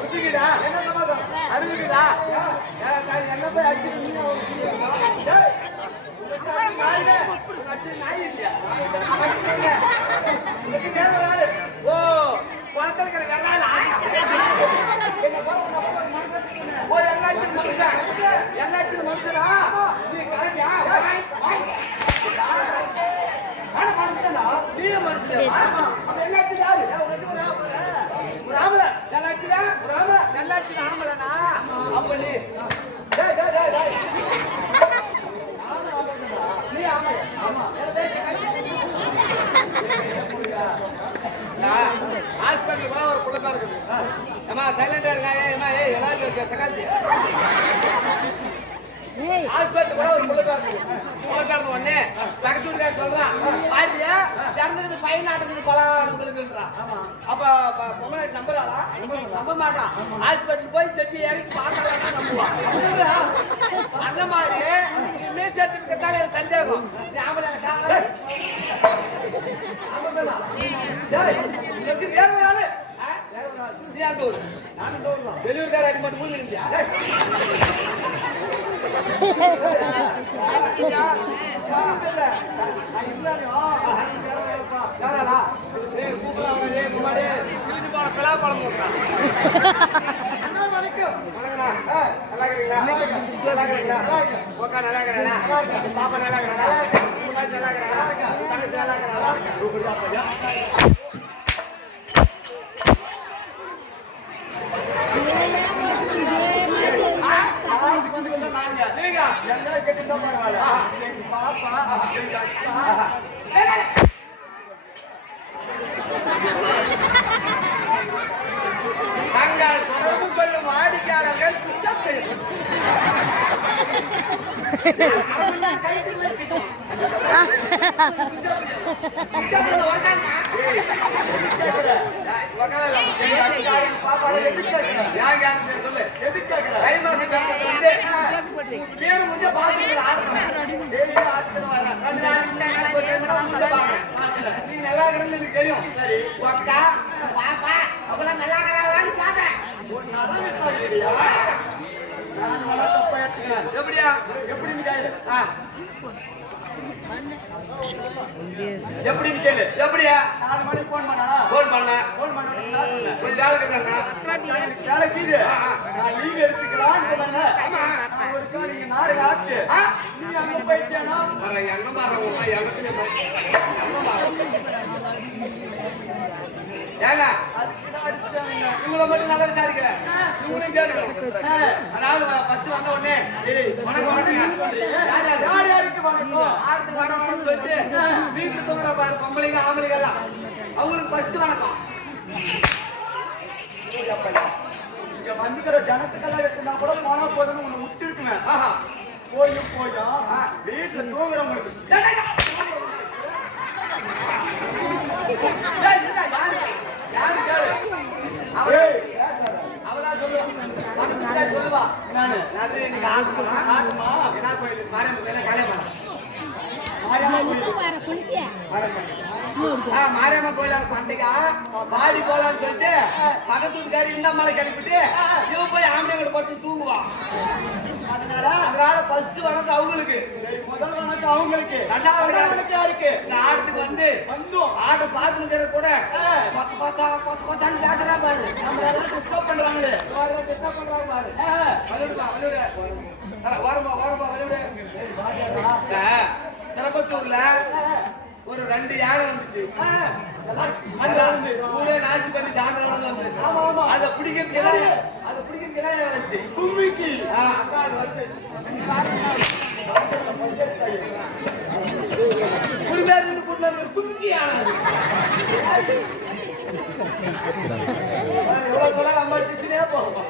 புத்திக்குதா என்ன சமாதானம் அறிவுக்குதா என்ன போய் அடிச்சு ஓ குளத்துல இருக்கிற கர்நாடா ஓ எல்லாச்சும் மனுஷன் எல்லாச்சும் மனுஷனா நீ கலைஞா நீ மனுஷன் எல்லாச்சும் யாரு நல்லாச்சு ஆமலனா அப்ப நீ ஹாஸ்பிட்டல் கூட ஒரு குழப்பா இருக்குது ஏமா சைலண்டா இருக்காங்க ஏமா ஏய் எல்லாரும் சகாலி ஹாஸ்பிட்டல் கூட ஒரு குழப்பா இருக்குது குழப்பா இருந்த உடனே பக்கத்து வீட்டுக்கார சொல்றான் பாத்தியா இறந்துருது பையன் நாட்டுக்குது பலாடுறான் அப்ப பொம்மலை நம்புறாளா நம்ப மாட்டான் ஹாஸ்பிட்டல் போய் செட்டி இறங்கி பார்த்தாலும் நம்புவான் அந்த மாதிரி இனிமே சேர்த்துக்கிறதால எனக்கு சந்தேகம் வெளியூர்கார அடி மட்டும் மூஞ்சிருந்தியா பாப்பா நல்லா தங்கள் தொடர்பு கொள்ளும் வாடிக்கையாளர்கள் சுவிட்ச் ஆஃப் செய்யப்படும் நீ நல்லா இருக்கிறது தெரியும் சரி அப்பெல்லாம் நல்லா எப்படியா எப்படின்னு கேளு எப்படியா 4 மணிக்கு போன் பண்ண கொஞ்சம் வேலை கேட்கறாங்க வேலை கீது நான் லீவ் எடுத்துக்கலான்னு சொன்னாங்க ஒருக்கா நீங்க நாடு ஆட்டு நீ அங்க போயிட்டேனா எங்க மாறவங்க ஏங்க இவங்களை மட்டும் நல்லா விசாரிக்கல இவங்களையும் கேட்கல அதாவது ஃபர்ஸ்ட் வந்த உடனே யார் யாருக்கு வணக்கம் ஆடுக்கு வரணும்னு சொல்லிட்டு வீட்டுல தூங்குற பாரு பொம்பளைங்க ஆம்பளைங்க எல்லாம் அவங்களுக்கு ஃபர்ஸ்ட் வணக்கம் இங்க வந்துக்கிற ஜனத்துக்கெல்லாம் வச்சுனா கூட போனா போதுன்னு உன்னை விட்டு இருக்குவேன் போயும் வீட்டுல தூங்குறவங்களுக்கு அவதான் சொல்லுவா நானு இன்னைக்கு ஆட்டுமா என்ன கோயிலுக்கு மாரியம்மா கோயிலான பண்டிகை பாடி போலான்னு சொல்லிட்டு பக்கத்து வீட்டுக்காரி இந்த மலை கிளப்பிட்டு இவன் போய் ஆம்பளைங்களை போட்டு தூங்குவான் அதனால ஃபர்ஸ்ட் வணக்கம் அவங்களுக்கு முதல் வணக்கம் அவங்களுக்கு ரெண்டாவது வணக்கம் யாருக்கு இந்த ஆட்டுக்கு வந்தோம் ஆட்டை பார்த்துக்கிற கூட கொச்சான்னு பேசுறா பாரு நம்ம எல்லாம் டிஸ்டர்ப் பண்றாங்க டிஸ்டர்ப் பண்றாங்க பாரு வலுவிட திருப்பத்தூர்ல ஒரு 2 யானை வந்துச்சு நாச்சு பண்ணி சாயந்தரம் வந்து அதை பிடிக்கிறதுக்கு வந்துச்சு கும்மிக்கு அக்கா அது வந்து குடிபேர் இருந்து கூட்டினது கும்மிக்கு யானை அம்மா சின்னே போகும்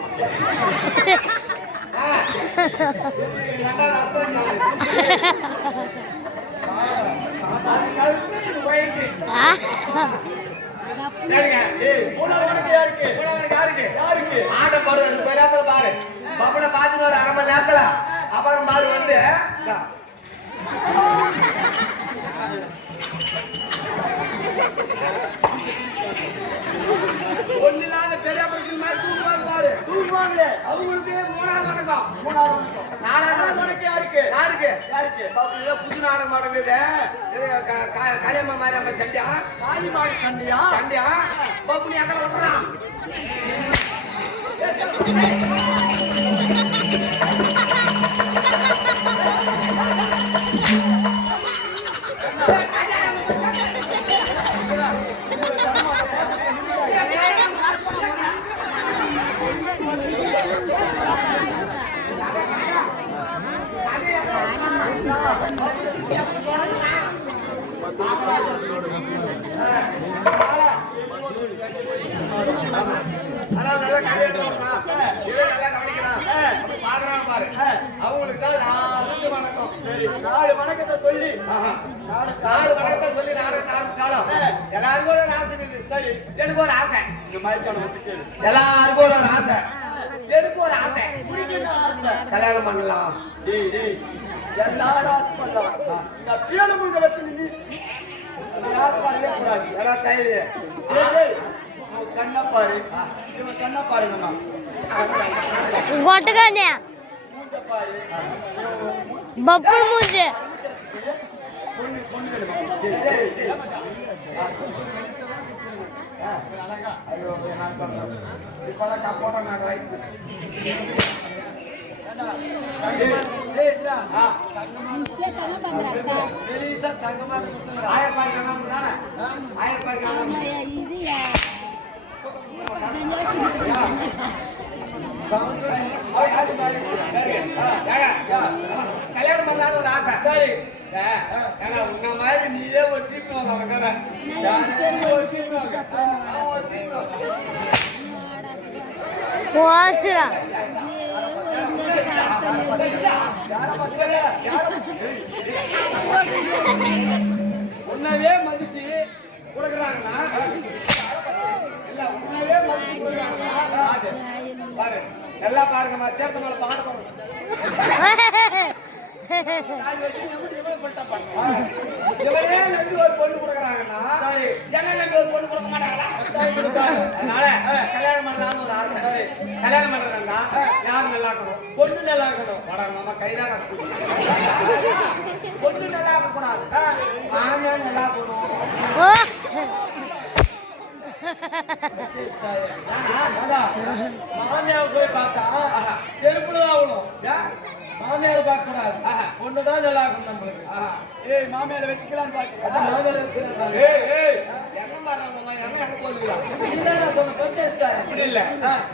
அப்புறம் பாரு வந்து ஒன்னில்லாத பெரிய சொல்லுவாங்களே அவங்களுக்கு 3 வணக்கம் 4 வணக்கம் யாருக்கு புது நாடகம் நடக்குது கல்யாணம் மாதிரி நம்ம சண்டியா காளி மாடு சண்டையா சண்டியா பப்புனி அங்கே விட்டுறான் அவங்களுக்கு தான் லாஸ்ட் வணக்கம். சரி 4 வணக்கத்தை சொல்லி 4 வணக்கத்தை சொல்லி நாடகத்தை ஆரம்பிச்சாலும் எல்லாருக்கும் ஒரு ஆசை இருக்குது. சரி எனக்கு ஒரு ஆசை. இந்த மாதிரி எல்லாருக்கும் ஒரு ஆசை. எனக்கு ஒரு ஆசை. ஆசை கல்யாணம் பண்ணலாம். எல்லாரும் ஆசைப்படுறாங்க. இந்த பிரியாணி முழுக்க வச்சு நீ பண்ணவே கூடாது. ஏன்னா தைரிய கண்ணா பாரு இவன் கண்ணா பாருங்கம்மா கொட்டகானே பாரு பப்புள் மூஞ்சி பொண்ணு அழகா ஐயோ நான் சொல்றேன் இப்பெல்லாம் கப்போட்டா நான் ரைட்டு கல்யாணம் பண்ணலான்னு ஒரு ஆசை. சரி ஏன்னா உன்ன மாதிரி நீயே ஒரு டீம் போசுரா உன்னவே மதிச்சு கொடுக்குறாங்கன்னா இல்ல உன்னவே மதிச்சு கொடுக்குறாங்கன்னா பாரு நல்லா பாருங்கம்மா தேர்ந்த மேல பாட போறோம் ஒரு பொண்ணு கொடுக்குறாங்கன்னா சரி ஜனங்களுக்கு ஒரு பொண்ணு கொடுக்க மாட்டாங்களா அதனால கல்யாணம் பண்ணலாம்னு ஒரு ஆசை. கல்யாணம் பண்றதா யாரு நல்லா இருக்கணும் பொண்ணு நல்லா இருக்கணும் மாமா கைதான் கஷ்டம் பொண்ணு நல்லா இருக்க கூடாது மாமியா நல்லா இருக்கணும் மாமியாவை போய் பார்த்தா செருப்புல ஆகணும் மாமியாரை பார்க்க கூடாது பொண்ணுதான் நல்லா இருக்கும் நம்மளுக்கு ஏய் மாமியாரை வச்சுக்கலான்னு பாக்க மாமியாரை வச்சுக்கலாம்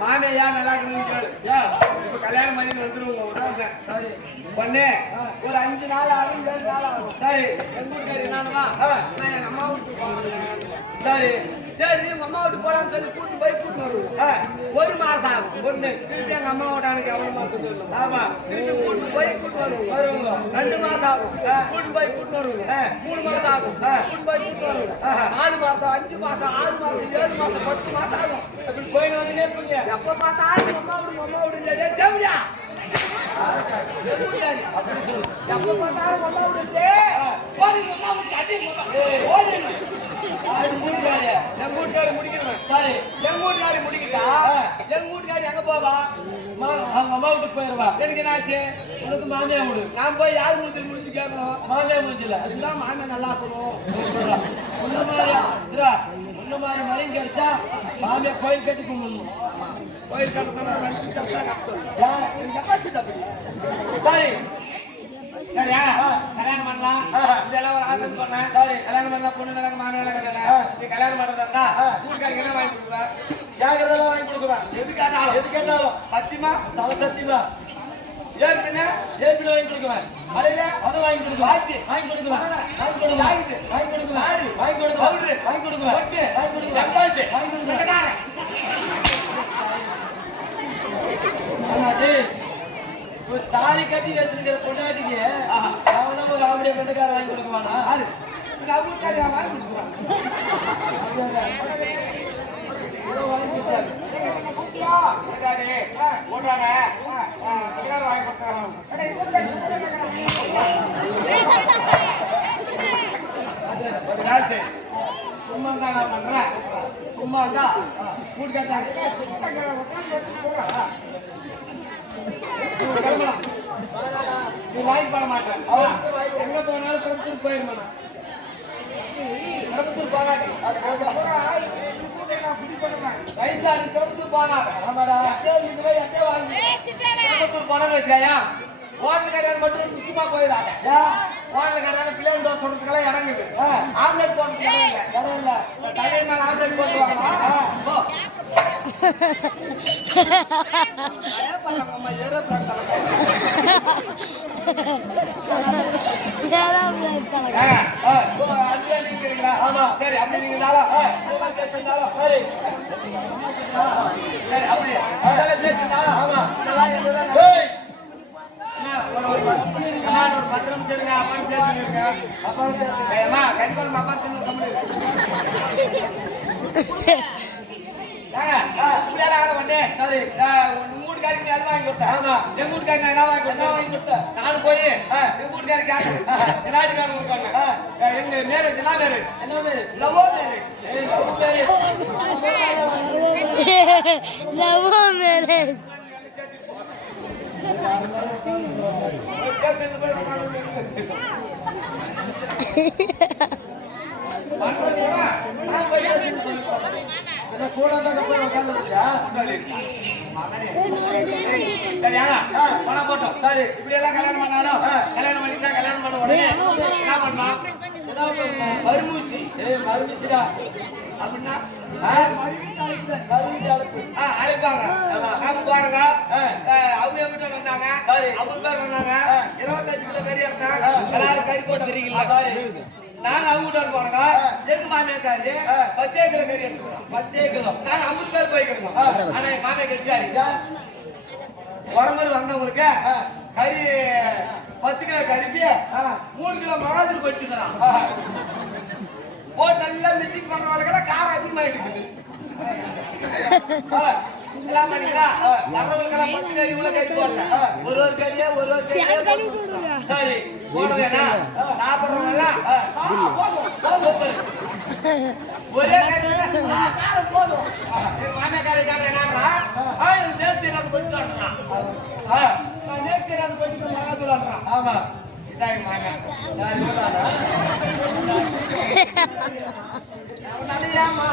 மாமியா நல்லா இருக்கணும் கல்யாணம் பண்ணி வந்துருவோம் பொண்ணு ஒரு 5 நாள் ஆகும் 7 நாள் ஆகும். சரி எங்க வீட்டுக்காரி நானுமா நான் எங்க அம்மா வீட்டுக்கு போறேன். சரி சரி உங்க அம்மா வீட்டுக்கு போலான்னு சொல்லி கூட்டு வருவோம். 1 மாசம் ஆகும் பொண்ணு திருப்பி எங்க அம்மா வீட்டானுக்கு எவ்வளவு மாசம் சொல்லணும். ஆமா திருப்பி கூட்டு வருவோம் 2 மாசம் ஆகும் கூட்டு வருவோம் 3 மாசம் ஆகும் கூட்டு வருவோம் 4 மாசம் 5 மாசம் 6 மாசம் 7 மாசம் 10 மாசம் ஆகும். அப்படி போய் வந்து இருப்பீங்க எப்ப பார்த்தாலும் அம்மா விடுங்க தேவையா எப்ப பார்த்தாலும் அம்மா விடுங்க எங்க வீட்டுக்காரி முடிக்கிறேன். சரி எங்க வீட்டுக்காரி முடிக்கிட்டா எங்க வீட்டுக்காரி எங்க போவா அம்மா வீட்டுக்கு போயிருவா. எனக்கு என்னாச்சு உனக்கு மாமியா விடு நான் போய் யார் மூஞ்சி முடிச்சு கேட்கணும் மாமியா மூஞ்சில அதுதான் மாமியா நல்லா இருக்கணும். உன்ன மாதிரி மழையும் கிடைச்சா மாமியா கோயில் கட்டி கும்பிடணும். கோயில் கட்டணும் சரி சரியா கல்யாணம் பண்ணலாம் இதெல்லாம் ஒரு ஆசை சொன்னேன். சரி கல்யாணம் பண்ணலாம் பொண்ணு நல்லா மாமியார் கட்டல நீ கல்யாணம் பண்றதா வீட்டுக்காரங்க என்ன வாங்கி கொடுக்குவா கேட்கறதெல்லாம் வாங்கி கொடுக்குவேன். எதுக்காட்டாலும் சத்தியமா சத்தியமா ஏற்கனவே வாங்கி கொடுக்குவேன். அதையில அதை வாங்கி கொடுக்குவேன் வாங்கி கொடுக்குவேன் வாங்கி கொடுக்குவேன் வாங்கி கொடுக்குவேன் வாங்கி கொடுக்குவேன் வாங்கி கொடுக்குவேன் வாங்கி கொடுக்குவேன் வாங்கி கொடுக்குவேன். ஒரு தாலி கட்டி வச்சிருக்கிற பொண்டாட்டிக்கு அவனும் ஒரு ஆம்பளை பெண்ணுக்கார வாங்கி கொடுக்குவானா அது வாங்கி கொடுக்குறான் சும்மா தான் நான் பண்றேன். சும்மா இருந்தா கூட்டு கேட்டாங்க நீ வாங்கி போட மாட்டேன் எங்க போனாலும் கருத்தூர் போயிருமா கருத்தூர் போகாது வயசாது கருத்தூர் போனாங்க கருத்தூர் போனோம்னு வச்சாயா ஓட்டல் கடையில் மட்டும் முக்கியமா போயிடாங்க ஓட்டல் கடையில் பிள்ளைங்க தோசை சொல்றதுக்கெல்லாம் இறங்குது ஆம்லெட் போடுறதுக்கு இடம் இல்லை தலையை மேல ஆம்லெட் போட்டுவாங்களா ஆமா சரி அப்படி நீங்க ஒரு 10 நிமிஷம் இருங்க அப்பான்னு பேசுங்க அம்மா கறிக்குழம்பு அப்பா தின்னு கம்பெனி சரி உங்க வீட்டுக்காரிக்கு அது வாங்கி கொடுத்தேன் எங்க வீட்டுக்காரி நான் என்ன வாங்கி கொடுத்தேன் நானும் போய் எங்க வீட்டுக்காரி கேட்டேன் எல்லாருக்காரங்க கொடுப்பாங்க எங்க மேரேஜ் என்ன மேரேஜ் என்ன மேரேஜ் லவ் மேரேஜ் சரி இப்படி எல்லாம் கல்யாணம் பண்ணாலும் கல்யாணம் பண்ணிட்டா கல்யாணம் பண்ண உடனே என்ன பண்ணலாம் மறுமூச்சி மறுமூச்சிடா அப்படின்னா அழைப்பாங்க நாம பாருங்க அவங்க வீட்டுல வந்தாங்க 50 பேர் வந்தாங்க 25 கிலோ கறி எடுத்தாங்க எல்லாரும் கறி போட்டுறீங்களா நாங்க அவங்க வீட்டுல போனாங்க எங்க மாமியாக்காரு 10 கிலோ கறி எடுத்துக்கிறோம் 10 கிலோ நாங்க 50 பேர் போய்க்கிறோம் ஆனா என் மாமியா கட்டிக்காரு வரம்பரு வந்தவங்களுக்கு கறி 10 கிலோ கறிக்கு 3 கிலோ மிளகாத்தூள் போட்டுக்கிறான் போட்டு நல்லா மிக்சிங் பண்றவங்களுக்கு காரம் அதிகமாயிட்டு இருக்குது எல்லாம் பண்ணிக்கிறா வர்றவங்களுக்கெல்லாம் 10 கறி இவ்வளவு கறி போடல ஒரு கறியா ஒரு கறி சரி போடுவேனா சாப்பிடுறவங்க எல்லாம் ஒரே கறி காரம் போதும் மாமியாக்காரி காட்ட என்னன்னா நேர்த்தி நான் போட்டு நேர்த்தி நான் போட்டு மகாதூளான் ஆமா இதான் மாமியா நல்லையாமா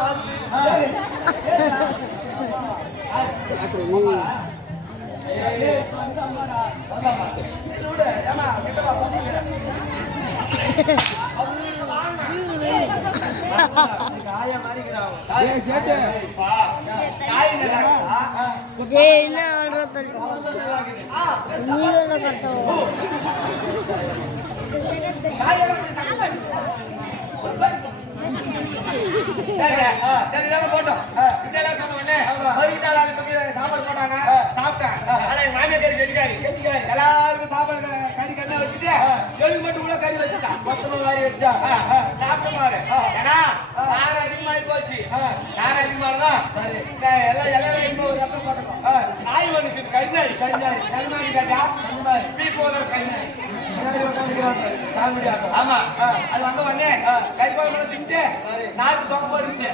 என்ன போட்டோம் சாப்பாடு போட்டாங்க சாப்பிட்டேன் மாமியா கறி கெட்டிக்காரி எல்லாருக்கும் சாப்பாடு கறி கண்ணா வச்சுட்டு எழுதி மட்டும் கூட கறி வச்சுட்டான் மொத்தமா கறி வச்சா சாப்பிட்டு பாரு ஏன்னா யாரும் அதிகமாகி போச்சு யாரும் அதிகமானதான் எல்லாம் எல்லாரும் இன்னும் ஒரு ரத்தம் போட்டோம் நாய் ஒன்று கண்ணாய் கண்ணாய் கண்ணாடி கேட்டா பீ போதர் கண்ணாய் ஆமா அது வந்த உடனே கறி குழம்பு தின்ட்டு நாக்கு தொங்க போட்டுச்சு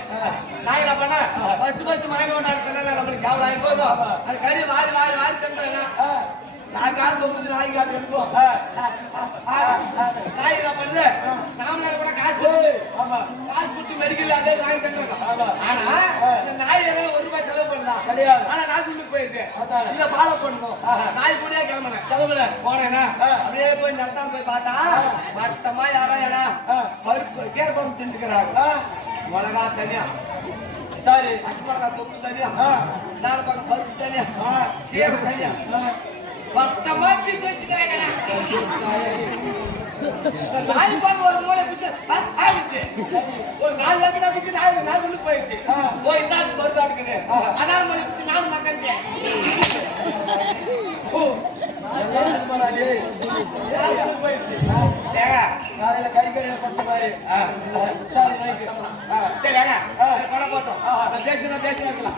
நான் என்ன பண்ண ஃபர்ஸ்ட் மயங்க ஒன்றாரு நம்மளுக்கு எவ்வளவு ஆகி போதும் அது கறி வாரி வாரி வாரி தந்துடுறேன் நான் கால் தொங்குது நாய் காட்டு எடுப்போம் நாய் என்ன பண்ணுது நாமளால கூட காசு காசு குட்டி மெடிக்கல் அதே வாங்கி தந்துருக்கோம் ஆனா நாய் ஏதாவது ₹1 செலவு பண்ணலாம் கிடையாது ஆனா நாய் உள்ளுக்கு போயிருக்கு இதை ஃபாலோ பண்ணணும் நாய் கூட கிளம்புனேன் போனேன்னா அப்படியே போய் நடத்தான் போய் பார்த்தா மட்டமா யாரா ஏன்னா பருப்பு கேர்பம் தின்னுக்கிறாங்க மிளகா தனியா சரி அச்சுமிளகா தொக்கு தனியா 4 பக்கம் பருப்பு தனியா கீரை தனியா மட்டமா பீஸ் வச்சுக்கிறாங்க நாய் பாங்க ஒரு மூளை பிச்சு ஆயிடுச்சு ஒரு 4 லட்சம் பிச்சு நாய் உள்ளுக்கு போயிடுச்சு போய் தான் மருந்தா இருக்குது அதனால மணி பிச்சு 4 மக்கந்தேன் காலையில கறிக்கறியில பட்டு மாதிரி சரி போட்டோம் பேசுதான் பேசிக்கலாம்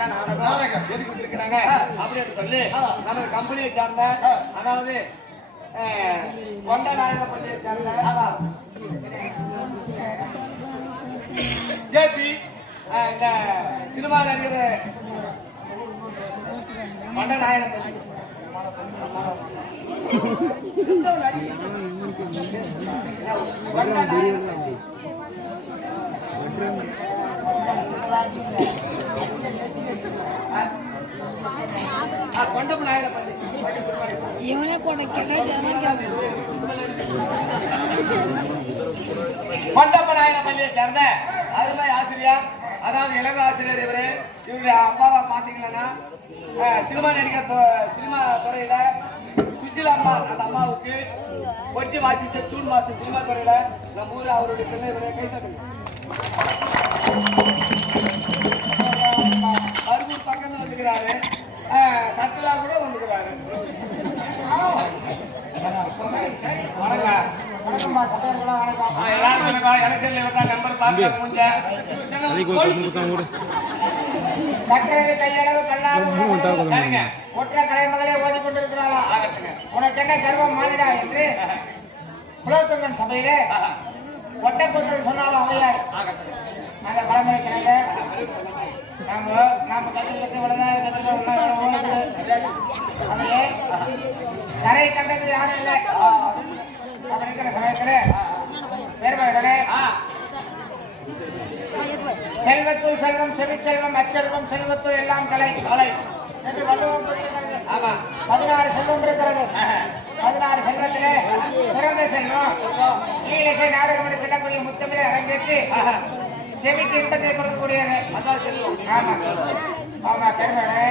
என்ன நாடகம் எதுக்கு விட்டுருக்கிறாங்க அப்படின்னு சொல்லி நமது கம்பெனியை சார்ந்த அதாவது கொண்ட நாயகப்பள்ளியை சார்ந்த ஜேபி இந்த சினிமா நடிகர் கொண்ட நாயகப்பள்ளி கொண்டப்பு நாயகப்பள்ளி இவனே கொண்டப்ப நாயகப்பள்ளியை சேர்ந்த அருமை ஆசிரியர் அதாவது இலங்கை ஆசிரியர் இவருடைய அப்பாவை பார்த்தீங்கன்னா சினிமா நடிகர் சினிமா துறையில சுசிலா அம்மா அந்த அம்மாவுக்கு ஒட்டி வாசிச்ச ஜூன் மாசம் சினிமா துறையில நம்ம ஊர் அவருடைய பிள்ளை இவரை கைத்தட்டு கருப்பூர் பக்கம் வந்துக்கிறாரு சத்துலா கூட வந்துக்கிறாரு கையளவு ஒற்ற கலைமகளே ஓதி கொண்டிருக்கிறாளா உனக்கு என்ன கர்வம் மாறிடா என்று குலோத்துங்கன் சபையிலே ஒட்ட கொண்டு சொன்னாலும் அவையார் அந்த பழமை இருக்கிறாங்க நாம கட்டிக்கிட்டு அதையே கரை கண்டது யாரும் இல்லை அப்படி இருக்கிற சமயத்துல பெருமைகளே செல்வத்துள் செல்வம் செவிச்செல்வம் அச்செல்வம் செல்வத்துள் எல்லாம் கலை என்று வள்ளுவம் புரிகிறது 16 செல்வம் இருக்கிறது 16 செல்வத்திலே பிறந்த செல்வம் ஈழசை நாடகம் என்று செல்லக்கூடிய முத்தமிழை அரங்கேற்றி செவிக்கு இன்பத்தை கொடுக்கக்கூடியது ஆமா ஆமா பெருமைகளே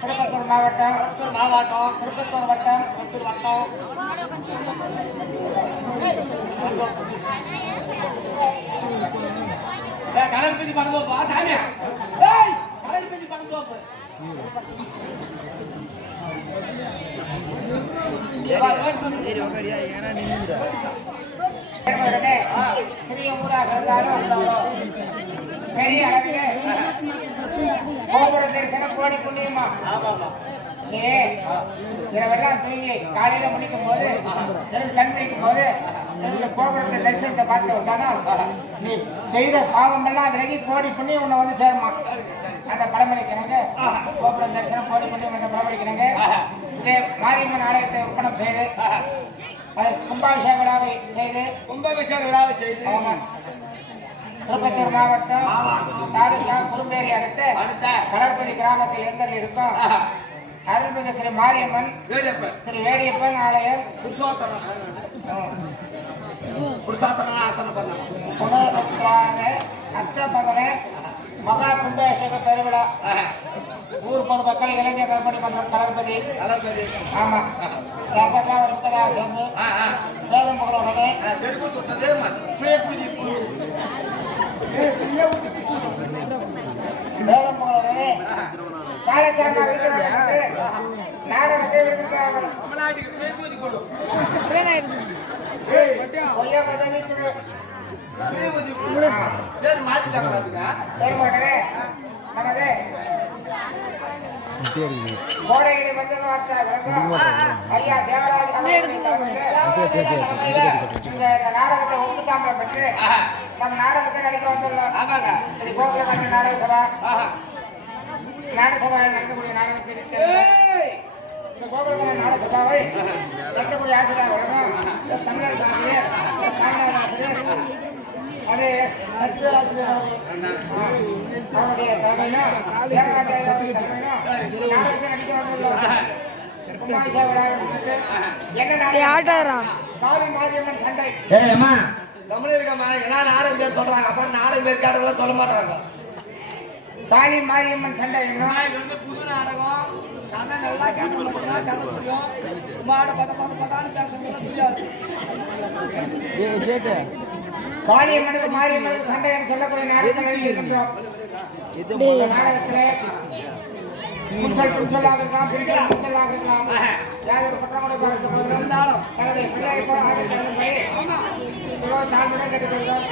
திருப்பத்தூர் மாவட்டம் திருப்பத்தூர் வட்டம் கலர் பேசி பண்ணுவோப்பா தாமியா கலர் பேசி பண்ணுவோம் சிறிய ஊராக இருந்தாலும் பெரிய அளவிலே கோபுர தரிசனம் கோடி புண்ணியமா இரவெல்லாம் தூங்கி காலையில முடிக்கும் போது கண் முடிக்கும் போது கோபுரத்தை தரிசனத்தை பார்த்து விட்டானால் நீ செய்த பாவம் எல்லாம் விலகி கோடி புண்ணியம் உன்னை வந்து சேருமா அந்த பழமொழிக்கிறாங்க கோபுர தரிசனம் கோடி புண்ணியம் என்ற பழமொழிக்கிறாங்க இதே மாரியம்மன் ஆலயத்தை ஒப்பனம் செய்து அது கும்பாபிஷேக விழாவை செய்து ஆமா திருப்பத்தூர் மாவட்டம் தாலுகா குறும்பேரி அடுத்த கடற்பதி கிராமத்தில் எழுந்தல் இருக்கும் அருள்மிகு ஸ்ரீ மாரியம்மன் ஸ்ரீ வேடியப்பன் ஆலயம் அஷ்டபதன மகா கும்பாபிஷேக பெருவிழா ஊர் பொதுமக்கள் இளைஞர் கற்பனை மன்றம் கலர்பதி ஆமா சேர்ந்து வேதம் புகழோடனே வேதம் புகழோடனே காலச்சாரமா நாடகத்தை விடுவிக்கிறார்கள் நமது கோடையிலே மஞ்சள் ஐயா தேவராஜ் இந்த நாடகத்தை ஒப்புத்தாமலம் பெற்று நம்ம நாடகத்தை நடிக்க வந்துள்ளோம் ஸ்ரீ கோகுலகண்ணன் நாடக சபா நடத்தக்கூடிய நாடகத்தை இந்த கோகுலகண்ணன் நாடக சபாவை நடத்தக்கூடிய ஆசிரியர் வரணும் தமிழர் ஆசிரியர் சாமிநாதன் ஆசிரியர் அது சத்ய ஆசிரியர் அவருடைய தலைமையிலும் நாடகத்தை நடிக்க வந்துள்ளோம் சண்டை தமிழர்கள் என்ன நாடகம் பேர் சொல்றாங்க அப்ப நாடகம் பேர் கேட்டவங்க சொல்ல மாட்டாங்க காளி மாரியம்மன் சண்டை இன்னும் இது வந்து புது நாடகம் கதை நல்லா கேட்டு மட்டும்தான் கதை புரியும் மாடு பதான்னு பேச முடியாது காளியம்மனுக்கு மாரியம்மனுக்கு சண்டை என்று சொல்லக்கூடிய நாடகத்தை எழுதியிருக்கின்றோம் இந்த நாடகத்திலே புத்தலாக இருக்கலாம் புத்தலாக இருக்கலாம் யாதொரு பட்டமடை இருந்தாலும் தன்னுடைய பிள்ளையை போல ஆகிய தாழ்மையுடன் கேட்டுக்கொள்கிறோம்.